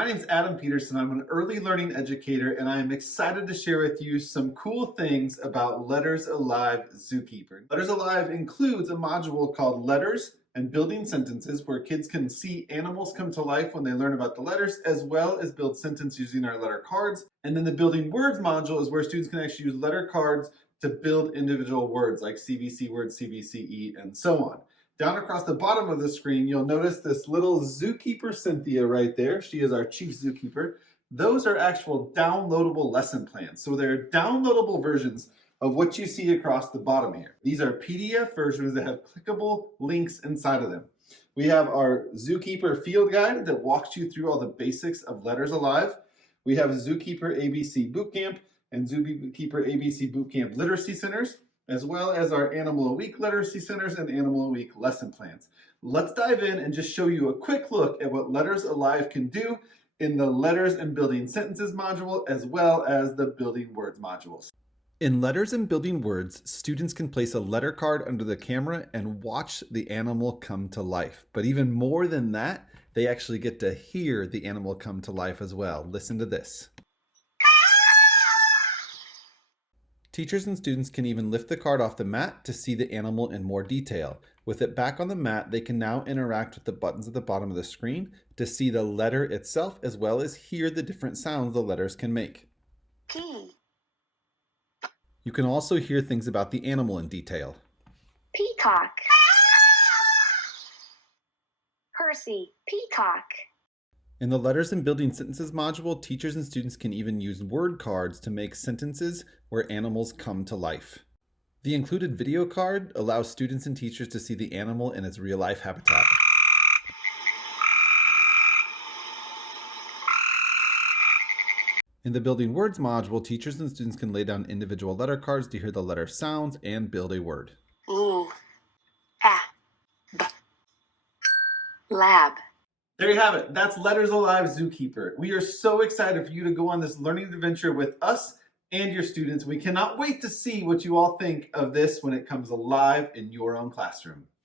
My name's Adam Peterson. I'm an early learning educator, and I am excited to share with you some cool things about Letters Alive Zookeeper. Letters Alive includes a module called Letters and Building Sentences, where kids can see animals come to life when they learn about the letters, as well as build sentences using our letter cards. And then the Building Words module is where students can actually use letter cards to build individual words like CVC words, CVCE, and so on. Down across the bottom of the screen, you'll notice this little zookeeper Cynthia right there. She is our chief zookeeper. Those are actual downloadable lesson plans. So they're downloadable versions of what you see across the bottom here. These are PDF versions that have clickable links inside of them. We have our Zookeeper field guide that walks you through all the basics of Letters Alive. We have Zookeeper ABC Bootcamp and Zookeeper ABC Bootcamp Literacy Centers, as well as our Animal a Week Literacy Centers and Animal a Week lesson plans. Let's dive in and just show you a quick look at what Letters Alive can do in the Letters and Building Sentences module, as well as the Building Words modules. In Letters and Building Words, students can place a letter card under the camera and watch the animal come to life. But even more than that, they actually get to hear the animal come to life as well. Listen to this. Teachers and students can even lift the card off the mat to see the animal in more detail. With it back on the mat, they can now interact with the buttons at the bottom of the screen to see the letter itself, as well as hear the different sounds the letters can make. P. You can also hear things about the animal in detail. Peacock. Percy. Peacock. In the Letters and Building Sentences module, teachers and students can even use word cards to make sentences where animals come to life. The included video card allows students and teachers to see the animal in its real-life habitat. In the Building Words module, teachers and students can lay down individual letter cards to hear the letter sounds and build a word. L. A. B. Lab. There you have it. That's Letters Alive Zookeeper. We are so excited for you to go on this learning adventure with us and your students. We cannot wait to see what you all think of this when it comes alive in your own classroom.